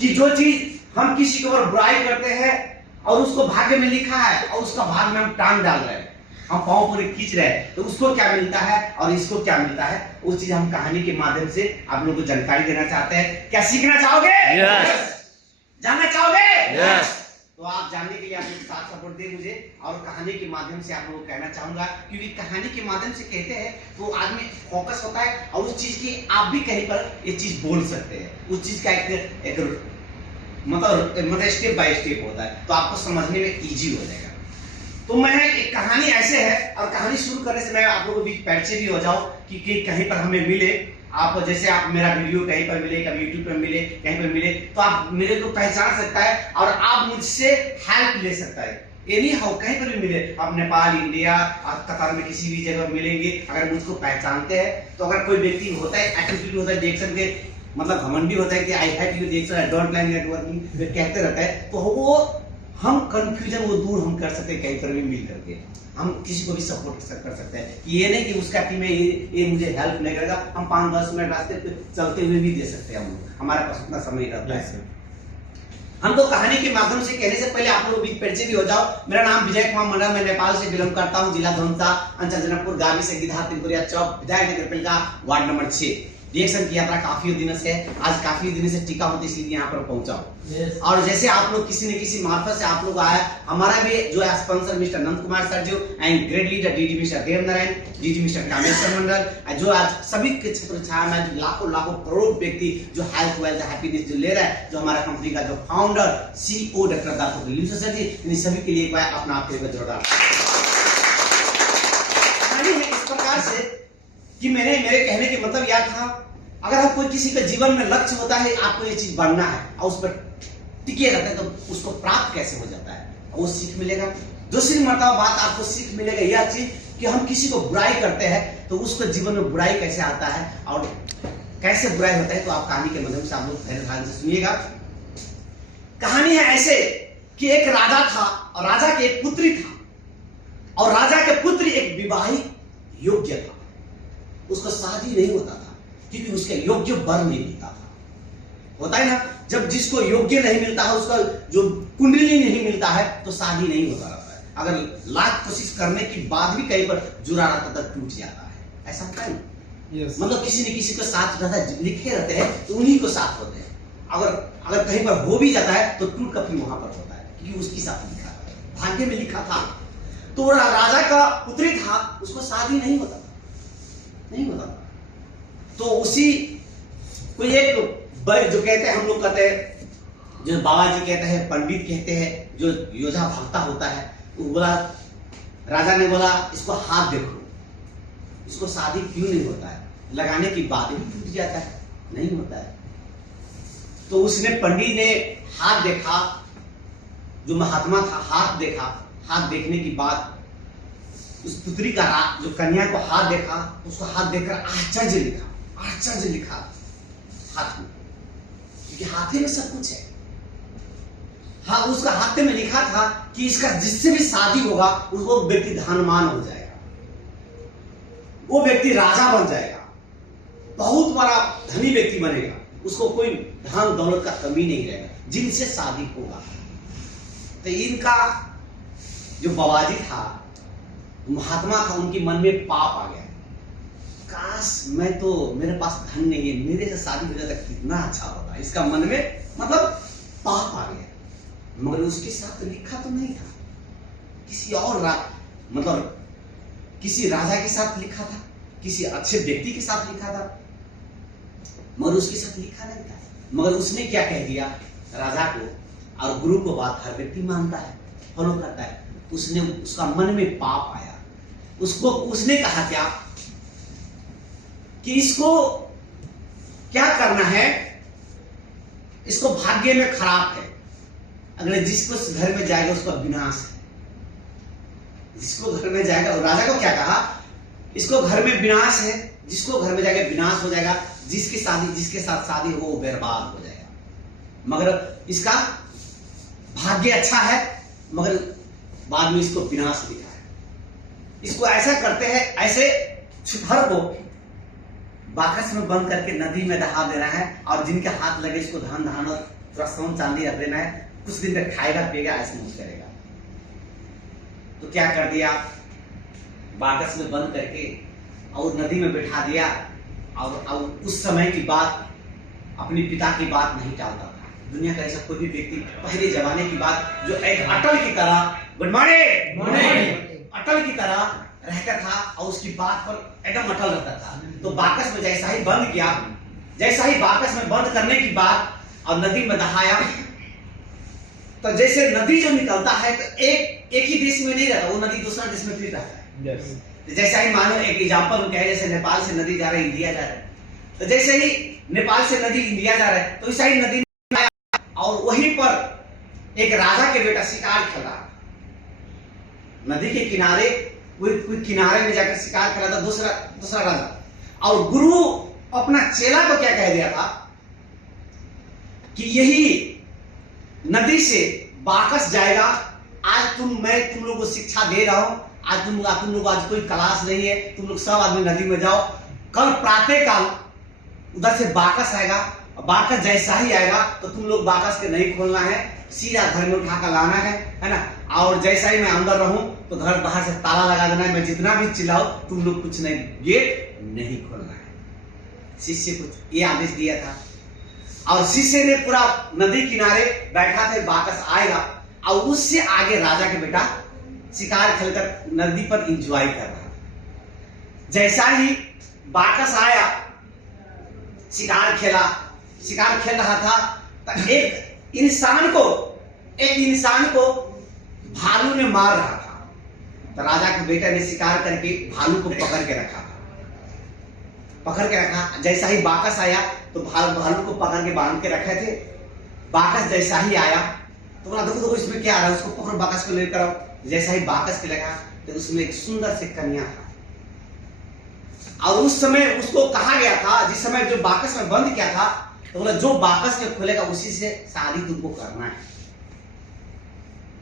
कि जो चीज हम किसी के ऊपर बुराई करते हैं और उसको भाग्य में लिखा है और उसका भाग में हम टांग डाल रहे हैं, हम पांव पूरे खींच रहे हैं, तो उसको क्या मिलता है और इसको क्या मिलता है, उस चीज हम कहानी के माध्यम से आप लोगों को जानकारी देना चाहते हैं। क्या सीखना चाहोगे? यस। जानना चाहोगे? यस। तो आप जानने के लिए आप लोग साथ सपोर्ट दें मुझे, और कहानी के माध्यम से आप लोगों को कहना चाहूंगा, क्योंकि कहानी के माध्यम से कहते हैं तो आदमी फोकस होता है और उस चीज की आप भी कहीं पर ये चीज बोल सकते हैं, उस चीज का एक मतलब स्टेप बाय स्टेप होता है, तो आपको समझने में इजी हो जाएगा। तो मैं एक कहानी ऐसे है, और कहानी शुरू करने से मैं आप लोगों के बीच परिचय भी हो जाऊं कि कहीं पर हमें मिले, आप जैसे आप मेरा वीडियो कहीं पर मिले, कभी यूट्यूब पर मिले, कहीं पर मिले, तो आप मेरे को पहचान सकता है और आप मुझसे हेल्प ले सकता है। एनी हाउ कहीं पर भी मिले, आप नेपाल, इंडिया, आप कतार में किसी भी जगह मिलेंगे, अगर मुझको पहचानते हैं तो अगर कोई व्यक्ति होता है एटीट्यूड होता है रिएक्शन के मतलब घमंडी होता है कि I have you reaction, I don't like networking कहते रहता है, तो वो हम कंफ्यूजन वो दूर हम कर सकते हैं कहीं पर भी मिल करके, हम किसी को भी सपोर्ट कर सकते हैं। कि ये नहीं कि उसका टीम है ये मुझे हेल्प नहीं करेगा, हम 5-10 मिनट रास्ते पे चलते हुए भी दे सकते हैं, हम हमारे पास उतना समय रहता है। हम तो कहानी के माध्यम से कहने से पहले आप लोग बीच परिचय भी हो जाओ। मेरा नाम विजय कुमार मंडल, मैं नेपाल से बिलोंग करता हूँ, जिला धमता, अंचल जनकपुर, गावी से गिधा, तिलकुरिया चौक, विधायक नगर पिलका, वार्ड नंबर 6। रिएक्शन की यात्रा काफी दिनों से आज काफी दिनों से टिका होती, इसलिए यहाँ पर पहुंचा हूँ। और जैसे आप लोग किसी न किसी मार्फत से आप लोग आया, हमारा भी जो है sponsor mister Nand Kumar sir जो and great leader DD mister Dev Narayan, DD mister Kameshwar Mandal, जो आज सभी के क्षेत्र छाया में लाखों लाखों करोड़ व्यक्ति जो हेल्थ वेल्थ हैप्पीनेस जो ले रहा है, जो हमारा कंपनी का जो founder CEO doctor Dato Lims sir ji, इन सभी के लिए अपना आपके जोरदार इस प्रकार से कि मेरे कहने के मतलब यह था, अगर हम कोई किसी का जीवन में लक्ष्य होता है आपको ये चीज बनना है और उस पर टिके रहते हैं, तो उसको प्राप्त कैसे हो जाता है, वो सीख मिलेगा। दूसरी मरतबा बात आपको सीख मिलेगा यह चीज कि हम किसी को बुराई करते हैं तो उसको जीवन में बुराई कैसे आता है और कैसे बुराई होता है, तो आप कहानी के माध्यम से आप लोग पहले ध्यान से सुनिएगा। कहानी है ऐसे कि एक राजा था और राजा की एक पुत्री था, और राजा के पुत्र एक विवाहित योग्य था, उसको शादी नहीं होता था क्योंकि उसके योग्य वर नहीं मिलता था। होता है ना, जब जिसको योग्य नहीं मिलता है, उसका जो कुंडली नहीं मिलता है, तो शादी नहीं होता रहता है। अगर लाख कोशिश करने के बाद भी कहीं पर जुड़ा रहता तक टूट जाता है, ऐसा होता है ना। मतलब किसी न किसी को साथ रहता है, लिखे रहते हैं तो उन्हीं को साथ होते हैं, अगर कहीं पर हो भी जाता है तो टूट कर फिर वहां पर होता है, क्योंकि उसके साथ लिखा था, भाग्य में लिखा था। तो राजा का पुत्री था, उसको शादी नहीं होता था। तो उसी कोई एक जो कहते हैं, हम लोग कहते हैं, जो बाबा जी कहते हैं, पंडित कहते हैं, जो योद्धा भक्ता होता है, तो बोला, राजा ने बोला इसको हाथ देखो, इसको शादी क्यों नहीं होता है, लगाने की बाद भी टूट जाता है, नहीं होता है। तो उसने पंडित ने हाथ देखा, जो महात्मा था हाथ देखा, हाथ देखने की बाद उस पुत्री का जो कन्या को हाथ देखा, उसको हाथ देखकर आश्चर्य लिखा हाथ में, क्योंकि हाथे में सब कुछ है। हाँ, उसका हाथे में लिखा था कि इसका जिससे भी शादी होगा वो व्यक्ति धनवान हो जाएगा, वो व्यक्ति राजा बन जाएगा, बहुत बड़ा धनी व्यक्ति बनेगा, उसको कोई धन दौलत का कमी नहीं रहेगा जिनसे शादी होगा। तो इनका जो बाबाजी था, महात्मा था, उनके मन में पाप आ गया, काश मेरे पास धन नहीं है, मेरे से शादी हो जाता कितना अच्छा होता। इसका मन में मतलब पाप आ गया, मगर उसके साथ लिखा तो नहीं था, किसी और मतलब किसी राजा के साथ लिखा था, किसी अच्छे व्यक्ति के साथ लिखा था, मगर उसके साथ लिखा नहीं था। मगर उसने क्या कह दिया राजा को, और गुरु को बात हर व्यक्ति मानता है, फॉलो करता है, उसका मन में पाप आया। उसने कहा क्या कि इसको क्या करना है, इसको भाग्य में खराब है, अगर जिसको घर में जाएगा उसका विनाश है, जिसको घर में जाएगा। और राजा को क्या कहा, इसको घर में विनाश है, जिसको घर में जाएगा विनाश हो जाएगा, जिसके साथ शादी हो वो बर्बाद हो जाएगा। मगर इसका भाग्य अच्छा है, मगर बाद में इसको विनाश लिखा है। इसको ऐसा करते हैं, ऐसे छुहर को बाकस में बंद करके नदी में दहा देना है, और जिनके हाथ लगे इसको धन धान और थोड़ा सोन चांदी रख लेना है, कुछ दिन तक खाएगा पिएगा ऐसे मौज करेगा। तो क्या कर दिया, बाकस में बंद करके और नदी में बैठा दिया। और उस समय की बात, अपने पिता की बात नहीं टालता था। दुनिया का ऐसा कोई भी व्यक्ति पहले जमाने की बात जो एक अटल की तरह, गुड मॉर्निंग, अटल की तरह रहता था और उसकी बात पर एकदम अटल रहता था। तो बाकस में जैसा ही बंद किया, जैसा ही बाकस में बंद करने की बात और नदी में दहाया, तो जैसे नदी जो निकलता है तो एक ही देश में नहीं रहता, वो नदी दूसरा देश में फिर रहता है। जैसा ही मानो एक एग्जाम्पल कहे, जैसे नेपाल से नदी जा रहा है इंडिया जा रहा है, तो जैसे ही नेपाल से नदी इंडिया जा रहा है तो वैसा ही नदी में आया और वहीं पर एक राजा के बेटा शिकार खेला। नदी के किनारे कोई किनारे में जाकर शिकार खेला था दूसरा राजा। और गुरु अपना चेला को क्या कह दिया था कि यही नदी से बाकस जाएगा, आज मैं तुम लोगों को शिक्षा दे रहा हूं, आज तुम लोग आज कोई क्लास नहीं है, तुम लोग सब आदमी नदी में जाओ, कल प्रातः काल उधर से बाकस आएगा, बाकस जैसा ही आएगा तो तुम लोग बाकस के नहीं खोलना है, सीधा घर में उठा कर लाना है ना। और जैसा ही मैं अंदर रहूं तो घर बाहर से ताला लगा देना है, मैं जितना भी चिल्लाऊं तुम लोग कुछ नहीं, गेट नहीं खोलना है। शिष्य को ये आदेश दिया था और शिष्य ने पूरा नदी किनारे बैठा था, बाकस आएगा और उससे आगे राजा के बेटा शिकार खेलकर नदी पर एंजॉय कर रहा था। जैसा ही बाकस आया, शिकार खेल रहा था तो एक इंसान को भालू ने मार रहा था। तो राजा के बेटे ने शिकार करके भालू को पकड़ के रखा। जैसा ही बाकस आया तो भालू को पकड़ के बांध के रखे थे। बाकस जैसा ही आया तो बोला देखो इसमें क्या आ रहा है, उसको पकड़ो, बाकस को लेकर आओ। जैसा ही बाकस के लगा तो उसमें एक सुंदर से कन्या था और उस समय उसको कहा गया था, जिस समय जो बाकस में बंद किया था, तो बोला जो बाकस के खुलेगा उसी से शादी तुमको करना है।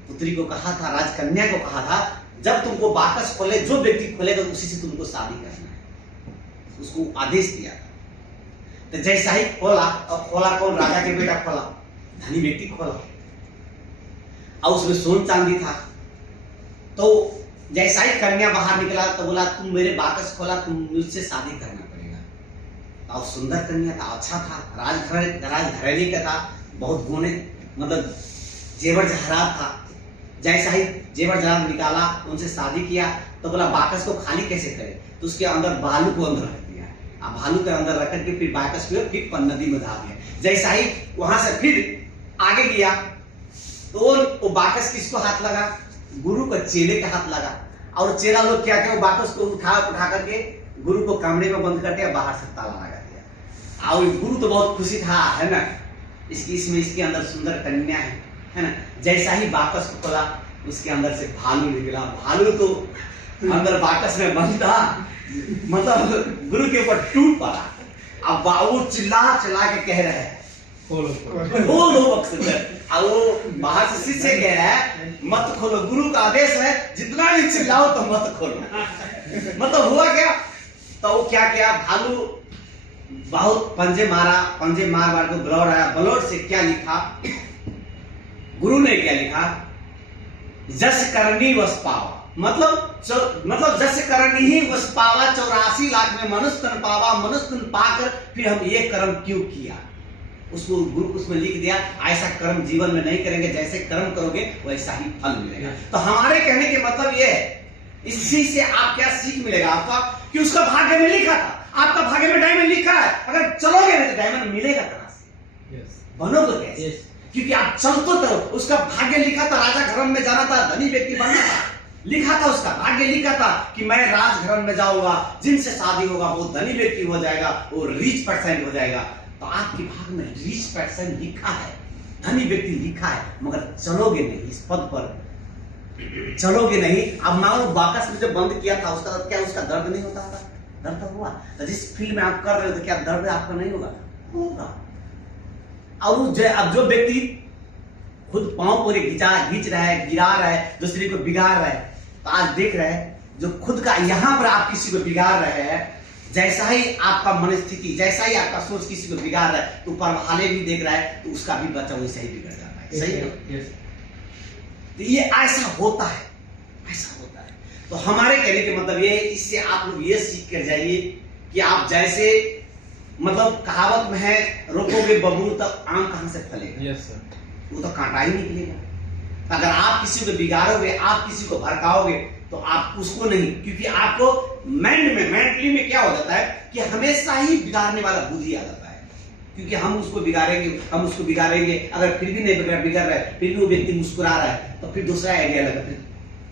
पुत्री को कहा था, राजकन्या को कहा था, जब तुमको बाकस खोले, जो व्यक्ति खोलेगा उसी से तुमको शादी करना है, उसको आदेश दिया था। तो जैसा ही खोला, और खोला कौन, राजा के बेटा खोला, धनी व्यक्ति खोला और उसमें सोन चांदी था। तो जैसा ही कन्या बाहर निकला तो बोला तुम मेरे बाकस खोला, तुम मुझसे शादी करना पड़ेगा। और सुंदर कन्या था, अच्छा था, राजघराने का था, बहुत गुणे मतलब जेवर जहरात था। जैसा ही जेवर जहरात निकाला, उनसे शादी किया। तो बोला बाकस को खाली कैसे करे, तो उसके अंदर भालू को अंदर रख दिया। अब भालू के अंदर रख करके फिर बाकस को फिर नदी में डाल दिया। जैसा ही वहां से फिर आगे गया तो वो बाकस किसको हाथ लगा, गुरु को चेले का हाथ लगा। और चेला लोग क्या किया, बाकस को उठा करके गुरु को कमरे में बंद कर दिया, बाहर से ताला लगा दिया। और गुरु तो बहुत खुशी था, है ना, इसके अंदर सुंदर कन्या है ना। जैसा ही बाकस को खोला, उसके अंदर से भालू निकला। भालू तो अंदर बाकस में बंद था, मतलब गुरु के ऊपर टूट पड़ा। अब बाबू चिल्ला के कह रहे हैं खोलो बक्स। और वो बाहर से शिष्य कह रहा है मत खोलो, गुरु का आदेश है, जितना भी चिल्लाओ तो मत खोलो। मतलब हुआ क्या, तो वो क्या किया, भालू बहुत पंजे मार के ब्लड आया। ब्लड से क्या लिखा, गुरु ने क्या लिखा, जस करनी वस पावा, मतलब जस करनी ही वस पावा, 84 लाख में मनुष्य तन पावा, मनुष्य तन पाकर फिर हम ये कर्म क्यों किया। उसको गुरु उसमें लिख दिया, ऐसा कर्म जीवन में नहीं करेंगे, जैसे कर्म करोगे वैसा ही फल मिलेगा। तो हमारे कहने के मतलब ये है, इसी से आप क्या सीख मिलेगा आपका, कि उसका भाग्य में लिखा था, आपका भाग्य में डायमंड लिखा है, अगर चलोगे नहीं तो डायमंड मिलेगा कहां से, बनोगे कैसे? क्योंकि आप चलते तो उसका भाग्य लिखा था, राजा घर में जाना था, धनी व्यक्ति बनना था, लिखा था, उसका भाग्य लिखा था कि मैं राजघर में जाऊंगा, जिनसे शादी होगा वो धनी व्यक्ति हो जाएगा, वो रिच पर्सन हो जाएगा। तो आपके भाग में रिच पर्सन लिखा है, धनी व्यक्ति लिखा है, मगर चलोगे नहीं, इस पद पर चलोगे नहीं। अब मानो बाकस में जो बंद किया था, उसका क्या उसका दर्द नहीं होता था? दर्द तो हुआ। तो जिस फील्ड में आप कर रहे हो तो क्या दर्द आपका नहीं होगा? होगा। और अब जो व्यक्ति खुद पांव पूरे घिंच रहा है, गिरा रहा है, दूसरे को बिगाड़ रहा है, तो आज देख रहे हैं जो खुद का, यहां पर आप किसी को बिगाड़ रहे हैं, जैसा ही आपका मनस्थिति, जैसा ही आपका सोच किसी को बिगाड़ रहा है तो ऊपर वाले भी देख रहा है तो उसका भी बच्चा वैसे ही बिगड़ जाता है। सही है? तो ये ऐसा होता है, ऐसा होता है। तो हमारे कहने के मतलब ये, इससे आप लोग ये सीख कर जाइए कि आप जैसे, मतलब कहावत में है, रोकोगे बबूल तब आम कहां से फलेगा। Yes sir. वो तो कांटा ही निकलेगा। अगर आप किसी को बिगाड़ोगे, आप किसी को भड़काओगे तो आप उसको नहीं, क्योंकि आपको मेंटली में क्या हो जाता है कि हमेशा ही बिगाड़ने वाला बुद्धि आ जाता है, क्योंकि हम उसको बिगाड़ेंगे, अगर फिर भी नहीं बिगड़ रहा है, फिर भी वो व्यक्ति मुस्कुरा रहा है तो फिर दूसरा आइडिया लगा, फिर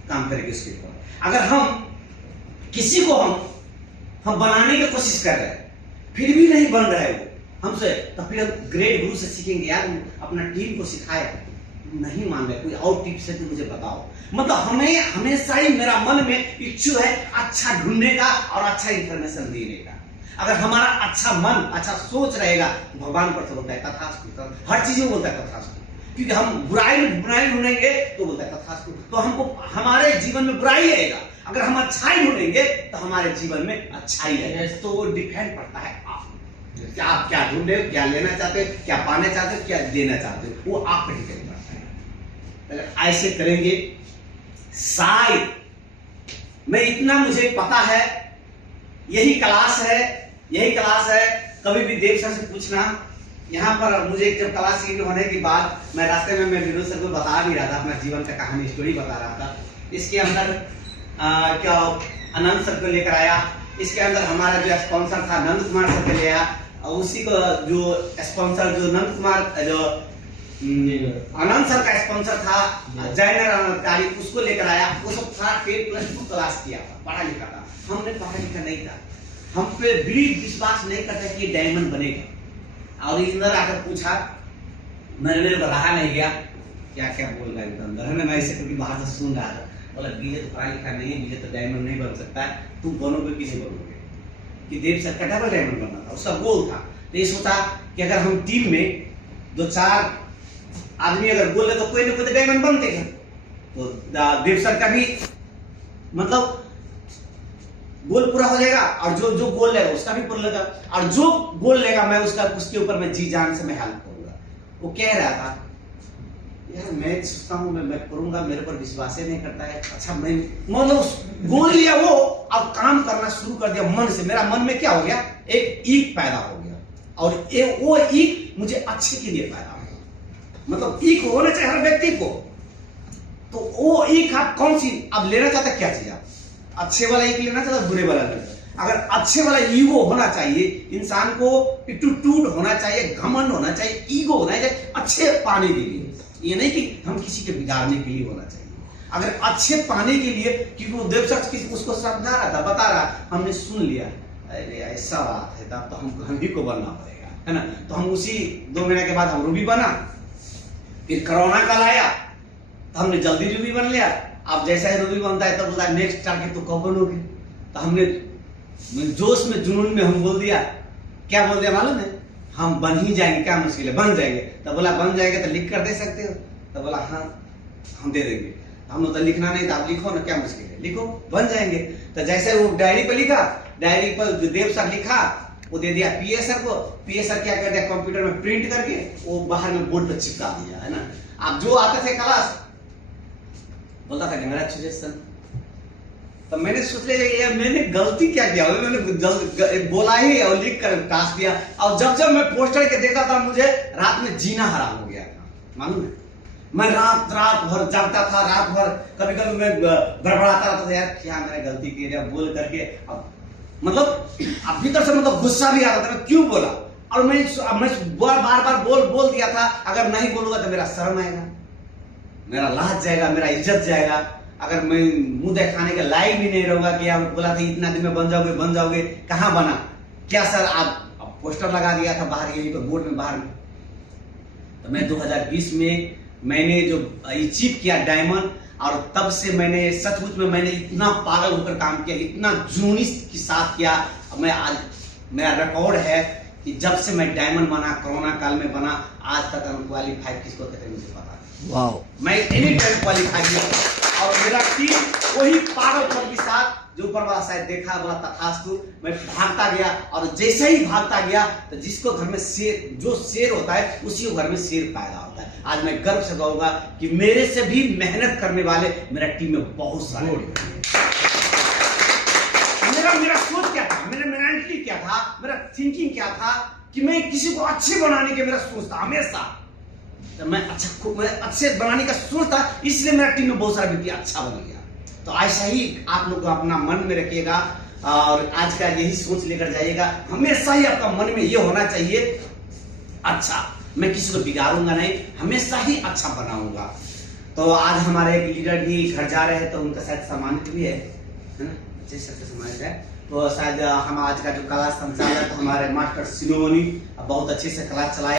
काम करेंगे उसके ऊपर। अगर हम किसी को हम बनाने की कोशिश कर रहे हैं फिर भी नहीं बन रहा है वो हमसे, तो फिर हम ग्रेट गुरु से सीखेंगे, यार अपना टीम को सिखाया, नहीं मान रहे, कोई और टिप्स है तो मुझे बताओ। मतलब हमें हमेशा ही मेरा मन में इच्छा है अच्छा ढूंढने का और अच्छा इंफॉर्मेशन देने का। अगर हमारा अच्छा मन, अच्छा सोच रहेगा, भगवान पर तो बोलता है तथास्तु, हर चीज में बोलता है तथास्तु, क्योंकि हम बुराई ढूंढेंगे तो बोलता है तथास्तु, तो हमको हमारे जीवन में बुराई आएगा। अगर हम अच्छाई ढूंढेंगे तो हमारे जीवन में अच्छाई आएगा। तो वो डिपेंड पड़ता है क्या आप क्या ढूंढे हो, क्या लेना चाहते हो, क्या पाना चाहते हो, क्या देना चाहते हो, वो आप पे डिपेंड करता है। ऐसे करेंगे शायद, मैं इतना मुझे पता है, यही क्लास है। कभी भी देव सर से पूछना, यहाँ पर मुझे जब क्लास होने के बाद मैं रास्ते में मैं विनोद सर को बता भी रहा था, अपना जीवन का कहानी स्टोरी बता रहा था। इसके अंदर क्या अनंत सर को लेकर आया, इसके अंदर हमारा जो स्पॉन्सर था नंद कुमार सर को ले आया, और उसी को जो स्पॉन्सर जो नंद कुमार जो आनंद सर का स्पॉन्सर था जयनकारी, उसको लेकर आया। वो सब सारा 10+2 क्लास किया था, पढ़ा लिखा था। हमने पढ़ा लिखा नहीं था, हम पे भी विश्वास नहीं करता कि ये डायमंड बनेगा। और अंदर आकर पूछा, मेरे को रहा नहीं गया, क्या क्या बोल रहा है अंदर, मैं ऐसे क्योंकि बाहर से सुन रहा था, बोला मुझे तो पढ़ा लिखा नहीं है, मुझे तो डायमंड नहीं बन सकता है, तुम बनोगे कि नहीं बनोगे, कि देव सर का डबल डायमंड बनना था, उसका गोल था। तो ये सोचा कि अगर हम टीम में 2-4 आदमी अगर बोले तो कोई ना कोई डायमंड बनते हैं। तो देव सर का भी मतलब गोल पूरा हो जाएगा, और जो गोल लेगा उसका भी पूरा लेगा, और जो गोल लेगा मैं उसके ऊपर मैं जी जान से मैं हेल्प करूंगा। वो कह रहा था, यार मैं सोचता हूँ मैं करूंगा, मेरे पर विश्वास ही नहीं करता है। अच्छा मैं मतलब गोल लिया वो, अब काम करना शुरू कर दिया मन से। मेरा मन में क्या हो गया, एक ईक पैदा हो गया, और वो ईक मुझे अच्छे के लिए पैदा हो गया। मतलब ईक होना चाहिए हर व्यक्ति को। तो वो ईक आप कौन सी अब लेना चाहते, क्या चीज आप अच्छे वाला ईक लेना चाहते, बुरे वाला लेना चाहते? अगर अच्छे वाला ईगो होना चाहिए, इंसान को एटीट्यूड होना चाहिए, घमंड होना चाहिए, ईगो होना चाहिए अच्छे पाने के लिए। ये नहीं कि हम किसी के बिगाड़ने के लिए होना चाहिए। अगर अच्छे पाने के लिए, क्योंकि वो देव शख्स उसको समझा रहा था, बता रहा, हमने सुन लिया, अरे ऐसा बात है, तब तो हमको हम ही को बनना पड़ेगा, है ना। तो हम उसी 2 महीने के बाद हम रूबी बना। फिर कोरोना कल आया तो हमने जल्दी रूबी बन लिया। अब जैसा ही रूबी बनता है तो बोला नेक्स्ट टारगेट तो कब बनोगे। तो हमने जोश में जुनून में हम बोल दिया, क्या बोल दिया मालूम है, हम बन ही जाएंगे, क्या मुश्किल है, बन जाएंगे। तो बोला बन जाएंगे तो लिख कर दे सकते हो। तो बोला हाँ हम दे देंगे। हम लोग तो लिखना नहीं था, आप लिखो ना, क्या मुश्किल है, लिखो बन जाएंगे। तो जैसे वो डायरी पे लिखा, डायरी पर देव सर लिखा, वो दे दिया पीए सर को। पीए सर क्या कर दिया, कंप्यूटर में प्रिंट करके वो बाहर में बोर्ड पर चिपका दिया, है ना। आप जो आते थे क्लास बोलता था कि मेरा सजेशन। तो मैंने सोच लिया मैंने गलती क्या किया, मैंने बोला ही और लिख कर टास्क दिया। और जब मैं पोस्टर के देखा था, मुझे रात में जीना हराम हो गया था, मालूम है। मैं रात भर जागता था, रात भर कभी कभी मैं बड़बड़ाता रहता था, यार क्या मैंने गलती की है बोल करके। अब मतलब अब भीतर से मतलब गुस्सा भी आता था, मैं क्यों बोला। और मैं बार बोल दिया था, अगर नहीं बोलूंगा तो मेरा शर्म आएगा, मेरा लाज जाएगा, मेरा इज्जत जाएगा। अगर मैं मुंह दिखाने के लायक भी नहीं रहूंगा कि आप बोला था इतना दिन में बन जाओगे, कहाँ बना, क्या सर आप पोस्टर लगा दिया था बाहर, यहीं पर बोर्ड में बाहर में। तो मैं 2020 में मैंने जो अचीव किया डायमंड, और तब से मैंने सचमुच में मैंने इतना पागल होकर काम किया, इतना जुनून के साथ किया। मैं आज मेरा रिकॉर्ड है कि जब से मैं डायमंड बना, कोरोना काल में बना, आज तक अनक्वालिफाइड किसको कहते हैं मुझे पता है। वाओ, मैं एनी टाइम क्वालिफाई किया, और मेरा टीम वही पागलपन के साथ जो ऊपर वाला शायद देखा, बोला तथास्तु। मैं भागता गया और जैसे ही भागता गया तो जिसको घर में शेर, जो शेर होता है उसी को घर में शेर पैदा होता है। आज मैं गर्व से कहूंगा कि मेरे से भी मेहनत करने वाले मेरा टीम में बहुत सारे। मेरा सोच क्या था, मेरा मेंटालिटी क्या था, मेरा थिंकिंग क्या था कि मैं किसी को अच्छे बनाने के मेरा सोच था हमेशा। तो मैं अच्छे बनाने का सोच था, इसलिए मेरा टीम में बहुत सारा व्यक्ति अच्छा बन गया। तो ऐसा ही आप लोग अपना मन में रखिएगा और आज का यही सोच लेकर जाइएगा। हमेशा ही आपका मन में ये होना चाहिए, अच्छा मैं किसी को बिगाड़ूंगा नहीं, हमेशा ही अच्छा बनाऊंगा। तो आज हमारे एक लीडर भी घर जा रहे हैं, तो उनका शायद सम्मानित भी है ना, अच्छे से सम्मानित है। तो शायद हम आज का जो कला संचालक हमारे मास्टर सिनोनी बहुत अच्छे से कला चलाए।